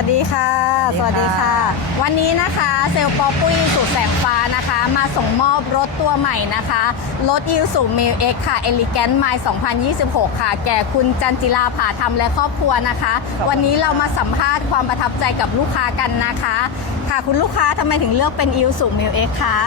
วัสดีค่ะสวัสดีค่ะวันนี้นะคะเซลล์ปอปุ้ยสุดแสงฟ้านะคะมาส่งมอบรถตัวใหม่นะคะรถ Isuzu Mil X ค่ะ Elegant Mile 2026 ค่ะแก่คุณจันจิราผาธรรมและครอบครัวนะคะวันนี้เรามาสัมภาษณ์ความประทับใจกับลูกค้ากันนะคะค่ะคุณลูกค้าทำไมถึงเลือกเป็น Isuzu Mil X คะ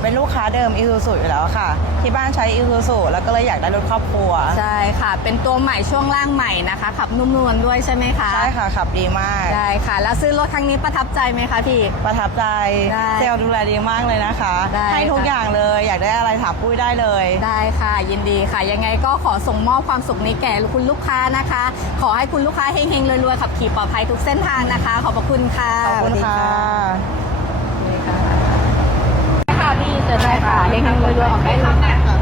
เป็นลูกค้าเดิม Isuzu อยู่แล้วค่ะที่บ้านใช้ Isuzu แล้วก็เลยอยากได้รถครอบครัวใช่ค่ะเป็นตัวใหม่ช่วงล่างใหม่นะคะขับนุ่มนวลด้วยใช่ไหมคะใช่ค่ะขับดีมากได้ค่ะแล้วซื้อรถครั้งนี้ประทับใจไหมคะพี่ประทับใจเซลล์ดูแลดีมากเลยนะคะให้ทุกอย่างเลยอยากได้อะไรถามปุ้ยได้เลยได้ค่ะยินดีค่ะยังไงก็ขอส่งมอบความสุขนี้แก่คุณลูกค้านะคะขอให้คุณลูกค้าเฮงๆรวยๆขับขี่ปลอดภัยทุกเส้นทางนะคะขอบพระคุณค่ะขอบคุณค่ะค่ะพี่เจอได้ค่ะเฮงๆรวยๆออกได้เลยค่ะ